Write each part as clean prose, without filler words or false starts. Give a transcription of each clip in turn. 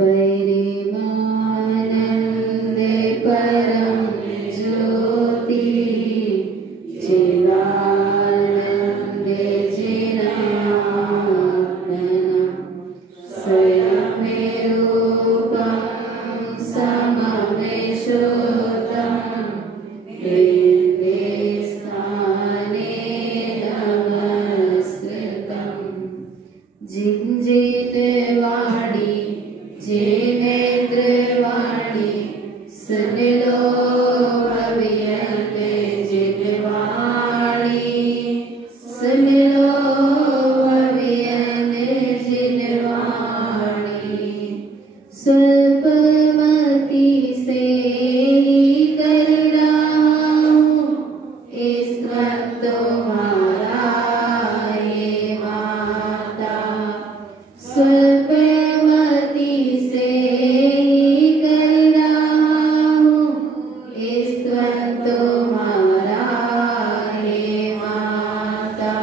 परिवानंदे परम ज्योति चिदानंदे चिदात्मनः स्वयं रूपं सममेशोतं हृदये स्थाने नमस्कृतं जिनजितवाणी जिनेन्द्रवाणी सुन लो भवियन्ते जिनवाणी सुन लो भवियन्ते जिनवाणी स्वल्पमति से ही करुणा इस वक्त तुम्हारा हे माता स्वल्पमति से ही करुणा इस वक्त तुम्हारा हे माता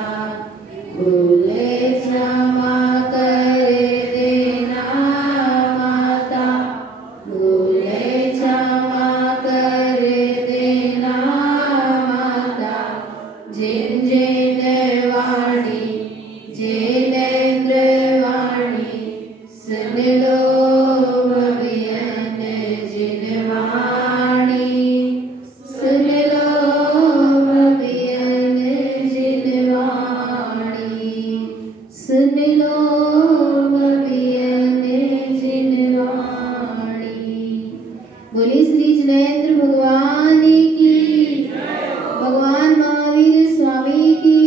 भूले क्षमा कर देना माता भूले क्षमा कर देना माता जिन जिन वाणी जिनेन्द्रवाणी सुन लो भवियन जिनवाणी सुन लो भवियन जिनवाणी सुन लो भवियन जिनवाणी। बोली श्री जिनेन्द्र भगवान की भगवान महावीर स्वामी की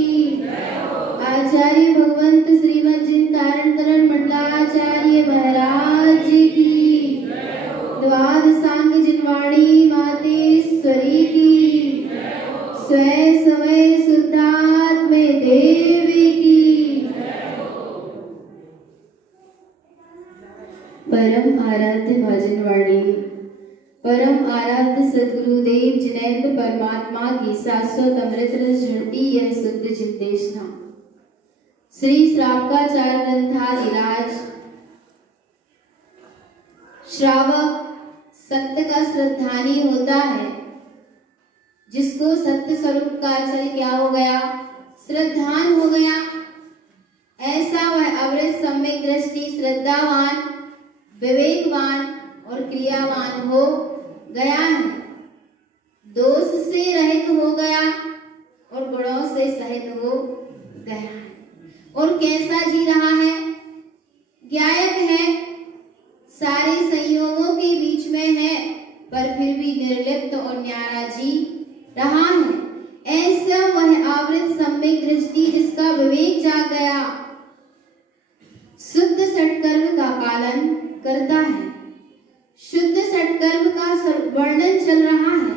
आचार्य भगवंत श्रीमद जिन तारण तरण मंडलाचार्य महाराज की द्वादशांग जिनवाणी मातेश्वरी की स्वय समय शुद्धात्म देवी की परम आराध्य भजनवाणी परम आराध्य सद्गुरुदेव जिनेन्द्र परमात्मा की शाश्वत अमृत रस झरती यह शुद्ध चिंतेषणा श्री श्रावकाचार्य ग्रंथाधिराज श्रावक सत्य का श्रद्धानी होता है जिसको सत्य स्वरूप का आचार्य क्या हो गया श्रद्धान हो गया। ऐसा वह अमृत सम्यक दृष्टि श्रद्धावान विवेकवान और क्रियावान हो गया है दोष से रहित हो गया और गुणों से सहित हो गया है और कैसा जी रहा है ज्ञायक है सारे संयोगों के बीच में है पर फिर भी निर्लिप्त और न्यारा जी रहा है। ऐसा वह अमृत सम्यक दृष्टि जिसका विवेक जाग गया शुद्ध सत्कर्म का पालन करता है। शुद्ध सत्कर्म का वर्णन चल रहा है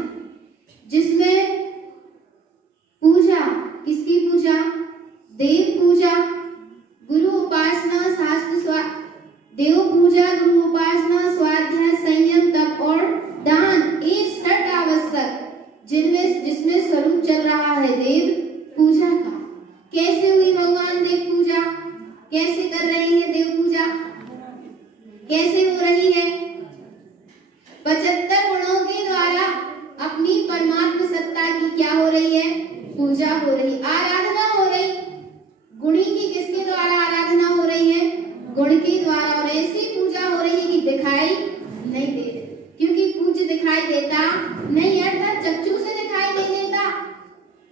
जिसमें पूजा किसकी पूजा देव पूजा गुरु उपासना शास्त्र देव पूजा गुरु उपासना स्वाध्याय संयम तप और दान एक सट आवश्यक जिसमें स्वरूप चल रहा है देव पूजा का। कैसे हुई भगवान देव पूजा कैसे कर रहे हैं देव पूजा कैसे हो रही है 75 गुणों के द्वारा अपनी परमात्म सत्ता की क्या हो रही है पूजा हो रही आराधना हो रही। गुणी की किसके द्वारा आराधना हो रही है गुण के द्वारा और ऐसी पूजा हो रही है कि दिखाई नहीं देती क्योंकि पूज्य दिखाई देता नहीं अर्थात चक्षु से दिखाई नहीं देता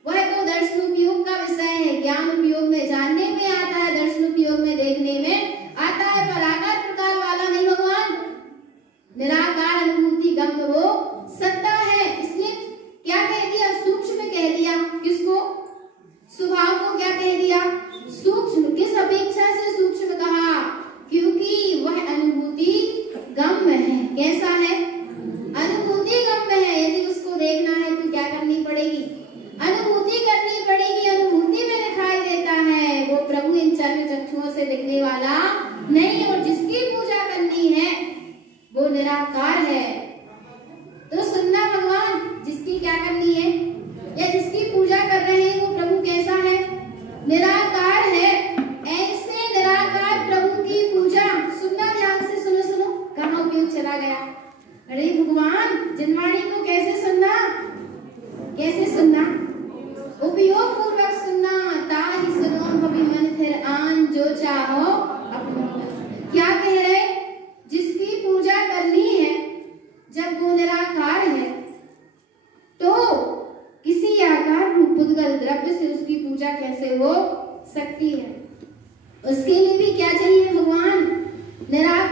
वह तो दर्शन उपयोग का विषय है ज्ञान उपयोग में जानने में आता है दर्शन उपयोग में देखने में आता है पर आकार प्रकार वाला नहीं भगवान निराकार अनुभूति गम्य वो सत्ता है। इसलिए क्या कह दिया सूक्ष्म कह दिया किसको स्वभाव को क्या कह दिया सूक्ष्म किस अपेक्षा से सूक्ष्म कहा क्योंकि वह अनुभूति गम्य है। कैसा है अनुभूति गम्य है यदि उसको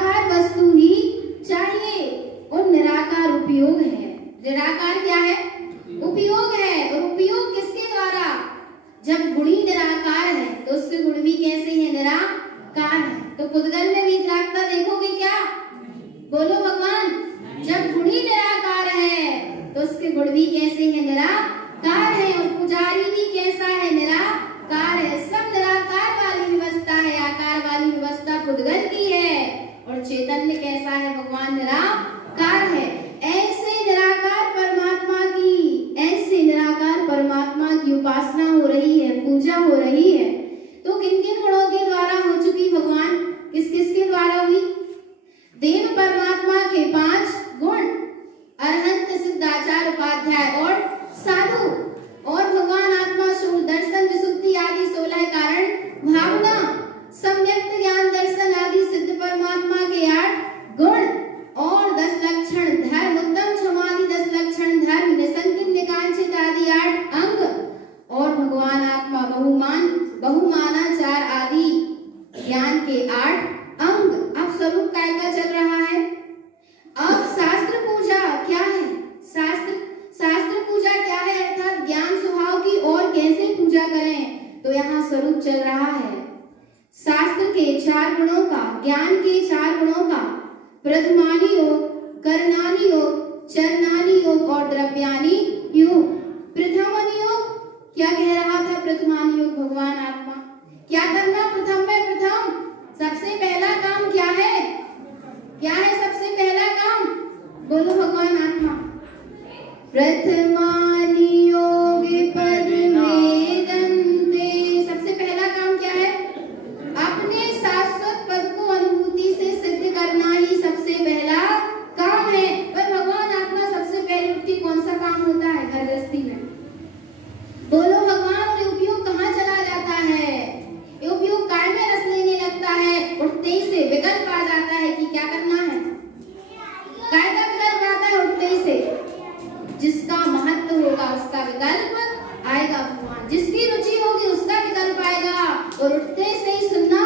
निराकार वस्तु ही चाहिए और निराकार उपयोग है। निराकार क्या है? उपयोग है। और उपयोग किसके द्वारा? जब गुणी निराकार है तो उसके गुण भी कैसे है? निराकार है। तो पुद्गल में वितरागता देखोगे क्या? बोलो भगवान। जब गुणी निराकार है तो उसके गुण भी कैसे है? निराकार है। और पुजारी भी कैसा है? निराकार है। सब निराकार वाली व्यवस्था है, आकार वाली व्यवस्था पुद्गल की है। और चैतन्य कैसा है? भगवान निराकार है। ऐसे निराकार परमात्मा की उपासना हो रही है, पूजा हो रही है। तो किन किन गुणों के द्वारा हो चुकी भगवान? किस किस के द्वारा हुई? देव परमात्मा के 5 गुण, अरहंत, सिद्धाचार, उपाध्याय और साधु। और भगवान आत्मा, शूल, दर्शन, विसुद्धि आदि 16 कारण, भावना, सम्यक ज्ञान, दर्शन आदि सिद्ध परमात्मा के 8 गुण और 10 लक्षण, धर्म, उत्तम क्षमादि 10 लक्षण धर्म, निसंकित निकांक्षित आदि 8 अंग और भगवान आत्मा बहुमानाचार आदि ज्ञान के 8 अंग। अब स्वरूप काय का चल रहा है? अब शास्त्र पूजा क्या है? शास्त्र पूजा क्या है? अर्थात ज्ञान स्वभाव की और कैसे पूजा करें, तो यहाँ स्वरूप चल रहा है। शास्त्र के 4 गुणों का, ज्ञान के 4 गुणों का प्रथमानि योग, करणानि योग, चरणानि योग और द्रव्यानि योग। प्रथमानि योग क्या कह रहा था? प्रथमानि योग भगवान आत्मा क्या करना? प्रथम में प्रथम सबसे पहला काम क्या है? क्या है सबसे पहला काम? बोलो भगवान आत्मा। प्रथमानि योग पद दंते। सबसे पहला काम क्या है? अपने शाश्वत पद को अनुभूति से सिद्ध करना ही सबसे पहला काम है। पर भगवान आत्मा सबसे पहले उठती कौन सा काम होता है? घर गृहस्थी में। बोलो भगवान। और उपयोग कहाँ चला जाता है? उपयोग काय में रस लेने लगता है। उठते ही से विकल्प आ जाता है कि क्या करना है। काय का विकल्प आता है? उठते ही से जिसका महत्व होगा उसका विकल्प आएगा भगवान, जिसकी रुचि होगी उसका विकल्प आएगा। और उठते से ही सुनना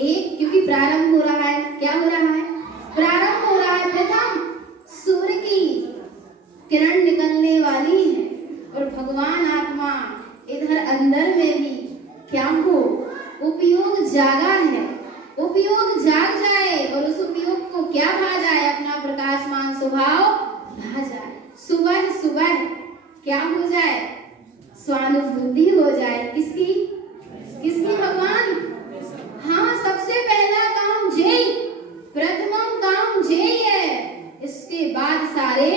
एक, क्योंकि प्रारंभ हो रहा है। क्या हो रहा है? प्रारंभ हो रहा है। प्रथम सूर्य की किरण निकलने वाली है और भगवान आत्मा इधर अंदर में भी क्या हो? उपयोग जागा है। उपयोग जाग जाए और उस उपयोग को क्या भा जाए? अपना प्रकाशमान स्वभाव भा जाए। सुबह सुबह क्या हो जाए? स्वानुभूति हो जाए। किसकी? किसकी? भगवान। हाँ, सबसे पहला काम जय, प्रथमम काम जय है। इसके बाद सारे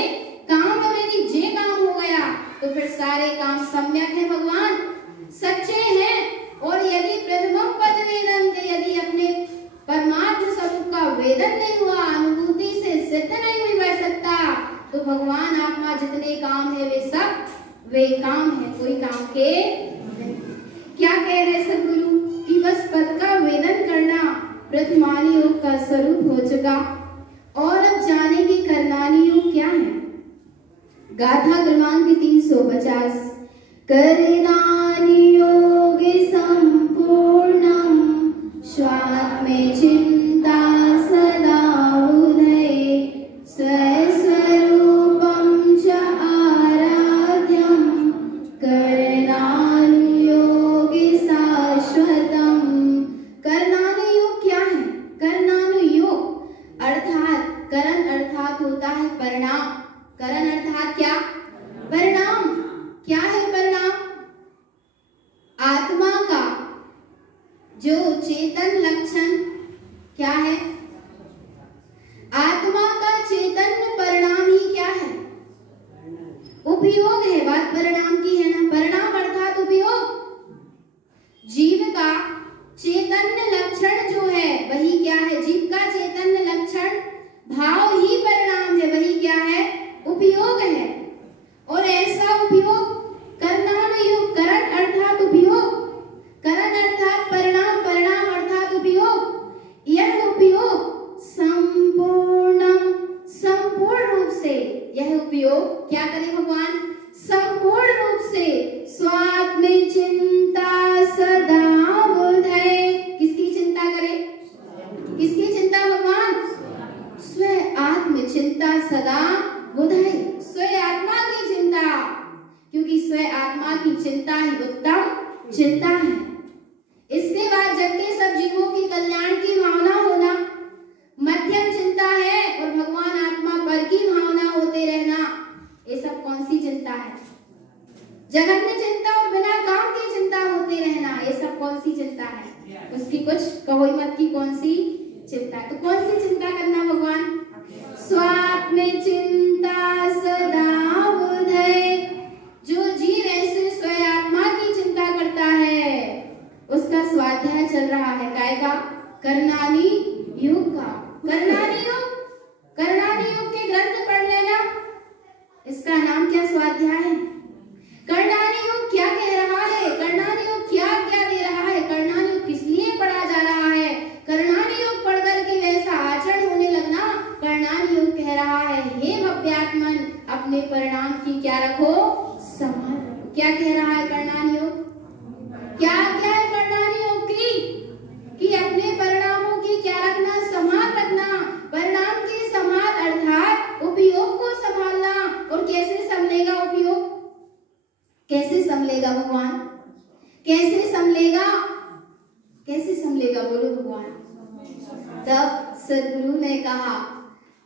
काम, और यदि जे काम हो गया तो फिर सारे काम सम्यक है भगवान, सच्चे हैं। और यदि प्रथमम पद वेदन्ते, यदि अपने परमात्म स्वरूप का वेदन नहीं हुआ, अनुभूति से सिद्ध नहीं हुई वह सत्ता, तो भगवान आत्मा जितने काम है वे सब वे काम है, कोई काम के नहीं। क्या कह रहे सदगुरु कि बस पद का वेदन करना प्रथमानि योग का स्वरूप हो चुका। और अब जानेंगे करणानि योग क्या है। गाथा क्रमांक 350। करणानि योगे संपूर्णम स्वात्मे चिंता सदा उदये स्वस्वरूपं च आराध्यं करणानि योगे शाश्वतम्। करणानि योग क्या है? करणानि योग अर्थात करण अर्थात होता है परिणाम। करण अर्थात क्या? परिणाम। क्या है परिणाम? आत्मा का जो चेतन लक्षण क्या है? आत्मा का चैतन्य परिणाम ही क्या है? उपयोग है। बात परिणाम की है ना। परिणाम अर्थात उपयोग। जीव का चैतन्य लक्षण जो है वही क्या है? जीव का चैतन्य लक्षण भाव ही परिणाम है, वही क्या है? उपयोग है। और ऐसा उपयोग करणानि योग, करण अर्थात उपयोग, करण अर्थात परिणाम, परिणाम अर्थात उपयोग। यह उपयोग चिंता सदा बुधै, स्वयं आत्मा की चिंता, क्योंकि स्वयं आत्मा की चिंता ही उत्तम चिंता है। इसके बाद जग के सब जीवों की कल्याण की भावना होना मध्यम चिंता है, और भगवान आत्मा पर की भावना होते रहना, ये सब कौन सी चिंता है? जगन्य चिंता और बिना काम की चिंता होते रहना, ये सब कौन सी चिंता है? उसकी कुछ कहो मत की कौन सी चिंता है? तो कौन सी चिंता करना भगवान? स्वात्म चिंता सदा बुधै, जो जीव ऐसे स्वयं आत्मा की चिंता करता है उसका स्वाध्याय चल रहा है काय का? कर्णानी युग का। कर्णानी युग के ग्रंथ पढ़ लेना, इसका नाम क्या? स्वाध्याय है। कर्णानी युग क्या कह रहा है? कर्णानी युग क्या क्या दे रहा है? कर्णानी युग किस लिए पढ़ा जा रहा है? कर्णानी युग पढ़ करके वैसा आचरण होने लगना। कर्णानी युग कह रहा है, हे भव्यात्मन, अपने परिणाम की क्या रखो? संभाल रखो। क्या कह रहा है कर्णानी युग? क्या क्या है कर्णानी युग की? कि अपने परिणामों की क्या रखना? संभाल रखना। परिणाम की संभाल अर्थात उपयोग को संभालना। और कैसे संभलेगा उपयोग? कैसे संभलेगा भगवान? कैसे संभलेगा? कैसे संभलेगा? बोलो भगवान। तब सदगुरु ने कहा,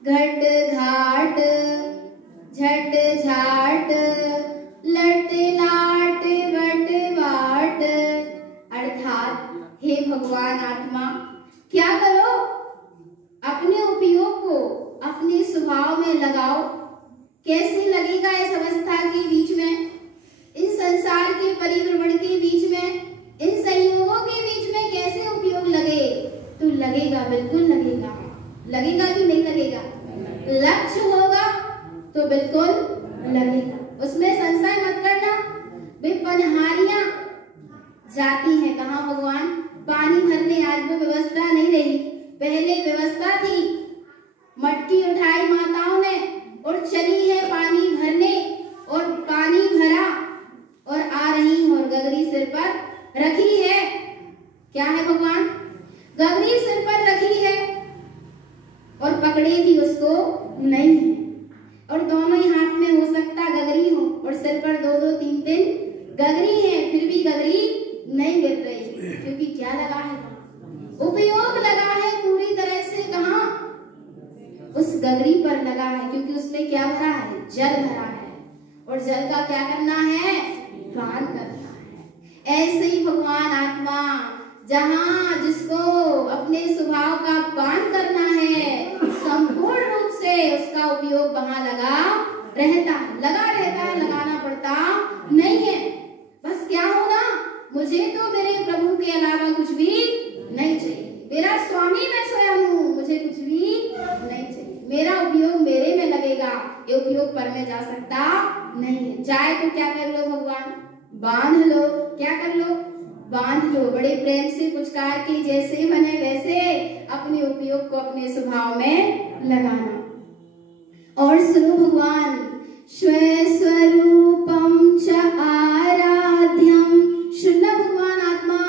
घट घाट झट झाट लट लाट बट बाट, अर्थात हे भगवान आत्मा, क्या करो? अपने उपयोग को अपने स्वभाव में लगाओ। कैसे लगेगा इस अवस्था के बीच में, इन संसार के परिभ्रमण के बीच में, इन संयोगों के बीच में कैसे उपयोग लगे? तो लगेगा, बिल्कुल लगेगा। लगेगा कि नहीं लगेगा? लक्ष्य होगा तो बिल्कुल लगेगा, उसमें संशय मत करना। वे पनहारियां जाती हैं कहाँ भगवान? पानी भरने। आज वो व्यवस्था नहीं रही, पहले व्यवस्था थी। मटकी उठाई माताओं ने और चली है पानी भरने, और पानी भरा और आ रही, और गगरी सिर पर रखी है। क्या है भगवान? गगरी सिर पर रखी है और पकड़े भी उसको नहीं है, और दोनों ही हाथ में हो सकता गगरी हो, और सिर पर दो दो तीन तीन गगरी है, फिर भी गगरी नहीं गिर रही, क्योंकि क्या लगा है? उपयोग लगा है पूरी तरह से। कहाँ? उस गगरी पर लगा है, क्योंकि उसमें क्या भरा है? जल भरा है, और जल का क्या करना है? पान करना है। ऐसे ही भगवान आत्मा, जहाँ जिसको अपने स्वभाव का पान करना है, संपूर्ण रूप से उसका उपयोग वहां लगा रहता है, लगा रहता है, लगाना पड़ता नहीं है। बस क्या होना? मुझे तो मेरे प्रभु के अलावा कुछ भी नहीं चाहिए, मेरा स्वामी मैं स्वयं हूँ, मुझे कुछ भी नहीं चाहिए, मेरा उपयोग मेरे में लगेगा, ये उपयोग पर में जा सकता नहीं है। चाहे तो क्या कर लो भगवान? बांध लो। क्या कर लो? बांध लो। बड़े प्रेम से पुचकार के जैसे बने वैसे अपने उपयोग को अपने स्वभाव में लगाना। और सुनो भगवान, स्वस्वरूपम च आराध्यम, सुनना भगवान आत्मा,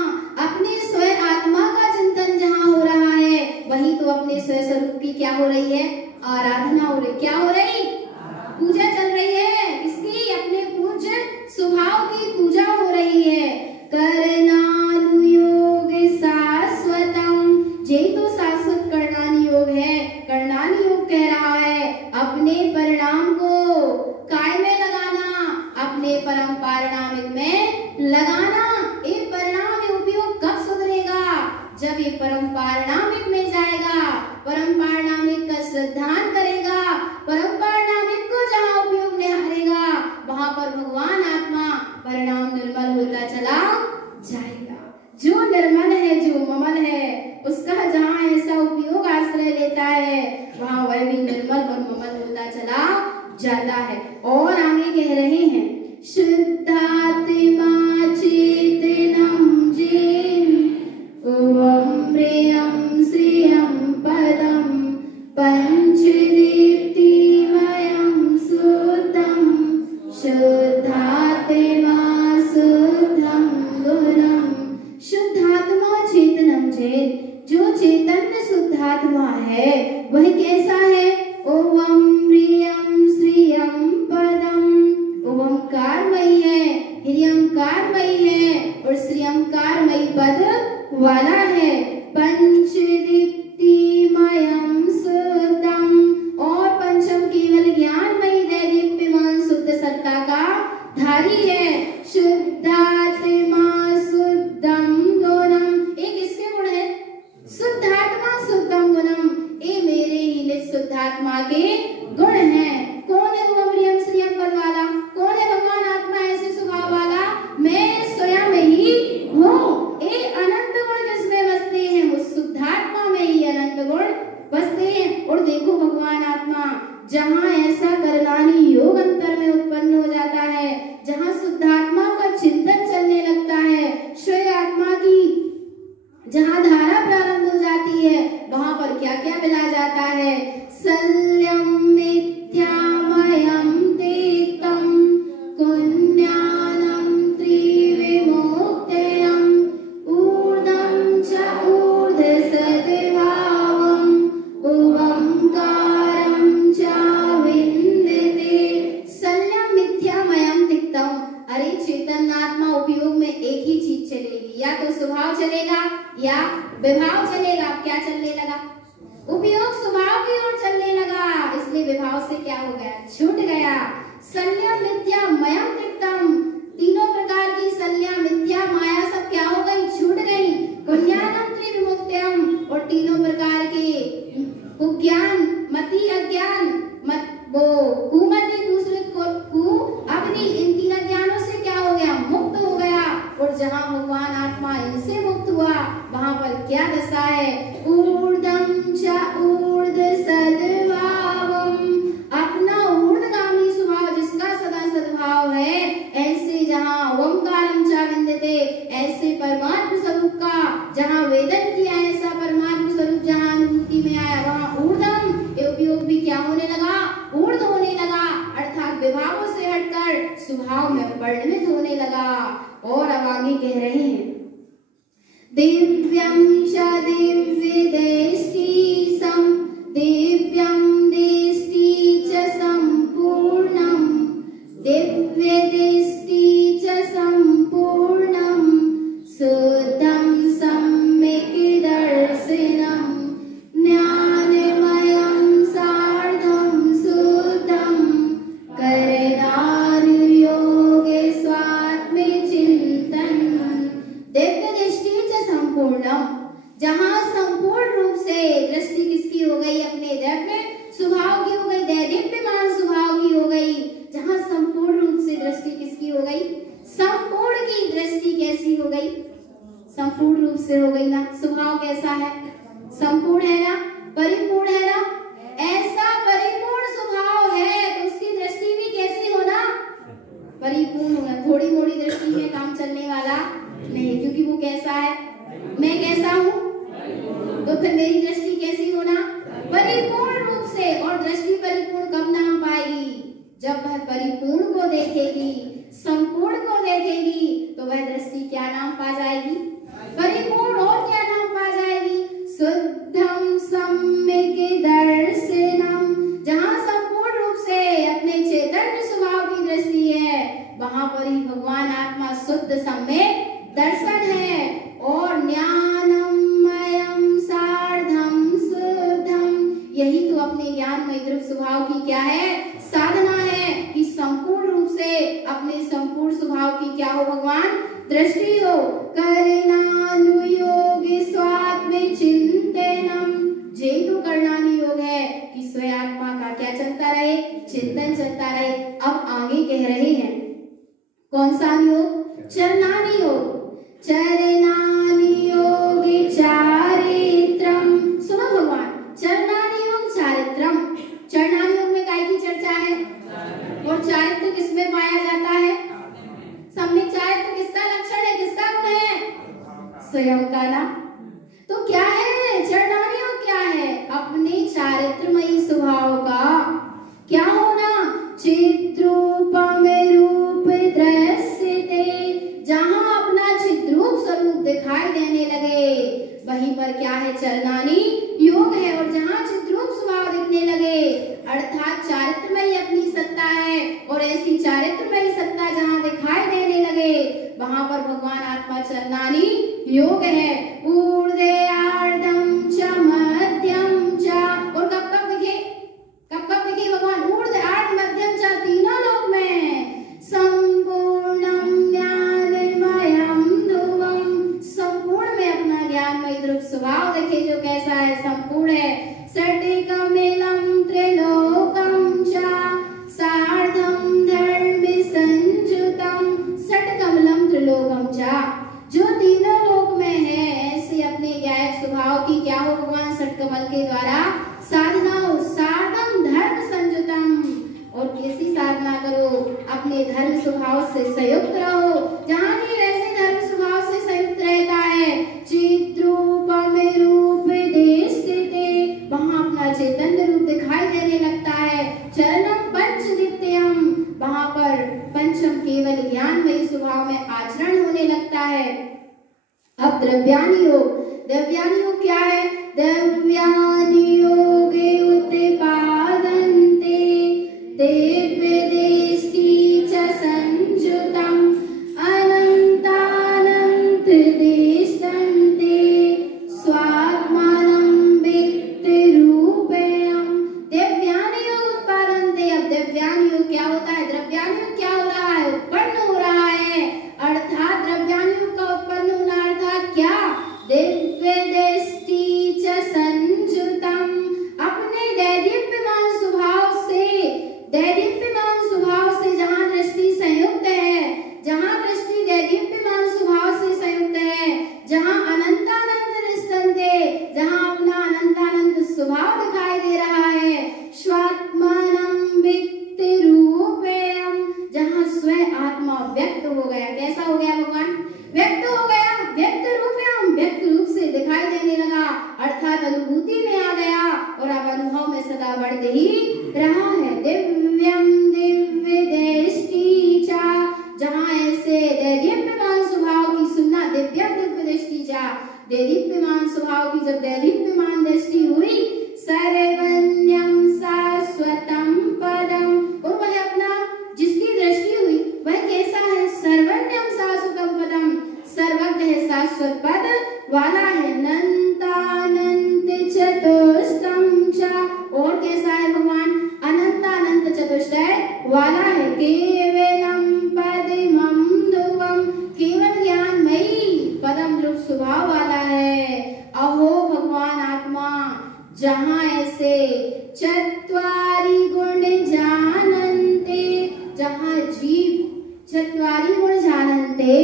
अपने स्वयं आत्मा का चिंतन जहाँ हो रहा है, वही तो अपने स्वयं स्वरूप की क्या हो रही है? आराधना हो रही। क्या हो रही? पूजा चल रही है। किसकी? अपने पूज्य स्वभाव की पूजा हो रही है। कर्णानुयोग शाश्वतम, ये तो शाश्वत कर्णानी योग है। कर्णानी योग कह रहा है अपने परिणाम को काय में लगाना, अपने परम पारिणामिक में लगाना। ये परिणाम, ये उपयोग कब सुधरेगा? जब ये परम पारिणामिक में जाएगा, परम पारिणामिक का श्रद्धान करेगा, परम पारिणामिक को जहाँ उपयोग निहारेगा, वहां पर भगवान आत्मा परिणाम निर्मल होता चला जाएगा। जो निर्मल है, जो ममल है, उसका जहाँ ऐसा उपयोग आश्रय लेता है, वहाँ वह भी निर्मल और ममल होता चला जाता है। और आगे कह रहे हैं, शुद्धात्मा चेतनम जेन ओम्रियम श्रियम पदम पंचदीप्तिमयं शुद्धं, शुद्धात्मा शुद्धं गुणं। शुद्धात्मा चेतनम जेन, जो चैतन्य शुद्धात्मा है वह कैसा है? ओम आत्मा के गुण हैं। कौन है वो अमरियम श्रियम पद वाला? कौन है भगवान आत्मा ऐसे स्वभाव वाला? मैं स्वयं ही हूँ। एक अनंत गुण जिसमें बसते हैं, उस शुद्धात्मा में ही अनंत गुण बसते हैं। और देखो भगवान आत्मा जहाँ ऐसा करलानी योग अंतर में उत्पन्न हो जाता है, जहाँ शुद्धात्मा का चिंतन चलने लगता है, श्रेय आत्मा की जहाँ धारा प्रारंभ हो जाती है, वहां पर क्या क्या मिला जाता है? सल्यम मिथ्यामयम तीर्थम कुन्यानम त्रिविमुक्तयम ऊर्ध्वं च ऊर्ध्व सद्भावम ओंकारं च विन्दते। सल्यम मिथ्यामयम तीर्थम। अरे चेतन आत्मा उपयोग में एक ही चीज चलेगी, या तो स्वभाव चलेगा या विभाव चलेगा। क्या चलने लगा? उपयोग स्वभाव की ओर चलने लगा, इसलिए विभाव से क्या हो गया? छूट गया। सल्यम मिथ्या मयम तिक्तम, तीनों प्रकार की सल्या मिथ्या माया सब क्या हो गई? छूट गई। कुज्ञानम त्रिविमुक्तयम, और तीनों प्रकार के कुज्ञान मति अज्ञान वो कुमति दूसरे को अग्नि, इन तीन ज्ञानों से क्या हो गया? मुक्त हो गया। और जहाँ भगवान आत्मा इनसे मुक्त हुआ, वहां पर क्या दशा है? ऊर्ध्वं च ऊर्ध्व सद्भावम, अपना ऊर्ध्वगामी स्वभाव जिसका सदा सद्भाव है, ऐसे जहाँ ओंकारं च विन्दते, ऐसे परमात्म स्वरूप का जहाँ वेदन किया है, ऐसा परमात्म स्वरूप जहाँ अनुभूति में आया, वहाँ ऊर्ध्वं उपयोग भी क्या होने लगा? ऊर्ध्व होने लगा, अर्थात विभावों से हटकर स्वभाव में परिणमित होने लगा। और अब आगे कह रहे हैं, दिव्यं च दिव्य देष्टि सम दिव्यं देष्टि च संपूर्णं दिव्य देष्टि च संपूर्णं शुद्धं सम्यक् दर्शनं ज्ञानमयं सार्धं शुद्धं करणानुयोगे स्वात्मे चिंतन। दिव्य दृष्टि च संपूर्णम, जहाँ संपूर्ण रूप से दृष्टि किसकी हो गई? अपने दिव्य स्वभाव की हो गई, दैदीप्यमान स्वभाव की हो गई। जहाँ संपूर्ण रूप से दृष्टि किसकी हो गई? संपूर्ण की दृष्टि कैसी हो गई? संपूर्ण रूप से हो गई ना। स्वभाव कैसा है? संपूर्ण है ना, परिपूर्ण है ना। ऐसा परिपूर्ण स्वभाव है तो उसकी दृष्टि भी कैसी होना? परिपूर्ण होना। थोड़ी मोड़ी दृष्टि में काम चलने वाला नहीं, क्योंकि वो कैसा है? मैं कैसा हूँ? तो फिर मेरी दृष्टि कैसी होना? परिपूर्ण रूप से। और दृष्टि परिपूर्ण कब नाम पाएगी? जब वह परिपूर्ण को देखेगी, संपूर्ण को देखेगी, तो वह दृष्टि क्या नाम पा जाएगी? परिपूर्ण। और क्या नाम पा जाएगी? शुद्धं सम्यक् दर्शनम, जहाँ संपूर्ण रूप से अपने चैतन्य स्वभाव की दृष्टि है, वहां पर ही भगवान आत्मा शुद्ध सम्यक् दर्शन है। और ज्ञानमयं सार्धं शुद्धं, यही तो अपने ज्ञानमय द्रव्य स्वभाव की क्या है? साधना है कि संपूर्ण रूप से अपने संपूर्ण स्वभाव की क्या हो? भगवान दृष्टि हो। करणानुयोगे स्वात्मे चिंतनम, जे तो करणानु योग है कि स्वयं आत्मा का क्या चलता रहे? चिंतन चलता रहे। अब आगे कह रहे हैं कौन सा योग? चरणानि योग। चरणानि योगे चारित्रम, सुनो भगवान, चरणानि योग चारित्रम। चरणानि योग में काय की चर्चा है? और चारित्र किसमें पाया जाता है? सम्यक चारित्र किसका लक्षण है? किसका गुण है? स्वयं का ना। तो क्या है चरणानि योग? क्या है? अपने चारित्रमयी स्वभाव का क्या होना? चिद्रूपम रूप दृश्यते, जहाँ अपना चिद्रूप स्वरूप दिखाई देने लगे, वहीं पर क्या है? चरणानि योग है। और जहाँ चिद्रूप स्वभाव दिखने लगे, अर्थात चारित्रमयी अपनी सत्ता है, और ऐसी चारित्रमयी सत्ता जहाँ दिखाई देने लगे, वहां पर भगवान आत्मा चरणानि योग है। ऊर्ध्वे आर्धं च मध्यम च, और कब कब दिखे? कब कब दिखे भगवान? ऊर्ध्व आर्ध मध्यम च, तीनों लोक में। संपूर्णं ज्ञानमयं ध्रुवं, संपूर्ण में अपना ज्ञानमय ध्रुव स्वभाव देखे जो कैसा है? संपूर्ण है। षट्कमेलं त्रे अपने धर्म स्वभाव से संयुक्त रहो। जहाँ भी वैसे धर्म स्वभाव से संयुक्त रहता है, चिद्रूपम रूप देश स्थिते, वहाँ अपना चैतन्य रूप दिखाई देने लगता है। चरणम पंचदीप्तयम, वहाँ पर पंचम केवल ज्ञानमयी स्वभाव में आचरण होने लगता है। अब द्रव्यानि योग, द्रव्यानि योग क्या है? द्रव्यानि योगे उत्पादन्ते दिव्य दृष्टि च संयुतम् अनन्तानन्त दृष्टन्ते स्वात्मानं व्यक्ति रूपेण। द्रव्यानि योग उत्पादन्ते, अब द्रव्यानि योग क्या होता है? द्रव्यानि योग क्या हो रहा है? उत्पन्न हो रहा है, अर्थात द्रव्यानि योग का उत्पन्न होना अर्थात क्या? दिव्य दृष्टि च संयुतम्, अपने दैदीप्यमान स्वभाव से, दैदीप्यमान स्वभाव से जहाँ दृष्टि संयुक्त है, जहाँ दृष्टि दैदीप्यमान स्वभाव से संयुक्त है, जहाँ अनंतानंत दृष्टन्ते, जहाँ अपना अनंतानंत स्वभाव दिखाई दे रहा है। स्वात्मानं व्यक्ति रूपेण, जहाँ स्वयं आत्मा व्यक्त हो गया। कैसा हो गया भगवान? व्यक्त हो गया, व्यक्त रूपेण, व्यक्त रूप से दिखाई देने लगा, अर्थात अनुभूति में आ गया और अब अनुभव में सदा बढ़ते ही रहा है। दिव्यम दिव्य दृष्टि चा, जहाँ ऐसे दैदीप्यमान स्वभाव की सुनना, दिव्यम दिव्य दृष्टि चा, दैदीप्यमान स्वभाव की जब दैदीप्यमान दृष्टि हुई, सर्वज्ञं शाश्वतं पदम, और वह अपना जिसकी दृष्टि हुई वह कैसा है? सर्वज्ञं शाश्वतं पदम, सर्वज्ञ है, शाश्वत पद वाला है। अनंतानंत चतुष्टयं च, और कैसा है भगवान? अनंतानंत चतुष्टय वाला है। केवलम पदमं ध्रुवम, केवल ज्ञानमयी पदम ध्रुव स्वभाव वाला है। अहो भगवान आत्मा, जहाँ ऐसे चत्वारि गुण जानन्ते, जहाँ जीव चत्वारि गुण जानन्ते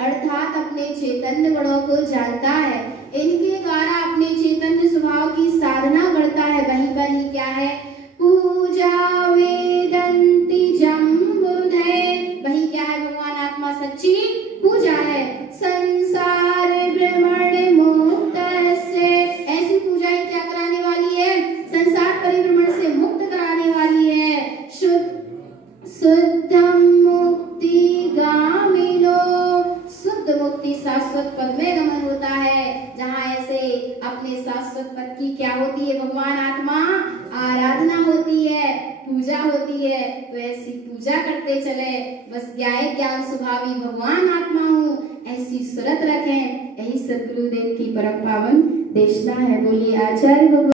अर्थात अपने चैतन्य गुणों को जानता है, इनके द्वारा अपने चैतन्य स्वभाव की साधना करता है, वहीं पर ही क्या है? पूजा वेदन्ति जम्बुधे, वही क्या है भगवान आत्मा? सच्ची पूजा है। संसार भ्रमण मुक्त से, ऐसी पूजा ही क्या कराने वाली है? संसार परिभ्रमण से मुक्त कराने वाली है। शुद्धम मुक्ति गामिनो, शुद्ध मुक्ति शाश्वत पद में गमन होता है। जहाँ ऐसे अपने शाश्वत पद की क्या होती है भगवान आत्मा? आराधना होती है, पूजा होती है। तो ऐसी पूजा करते चले, बस ज्ञान स्वभावी भगवान आत्मा हूँ, ऐसी सुरत रखें। यही सद्गुरुदेव की परम पावन देशना है। बोलिए आचार्य भगवान।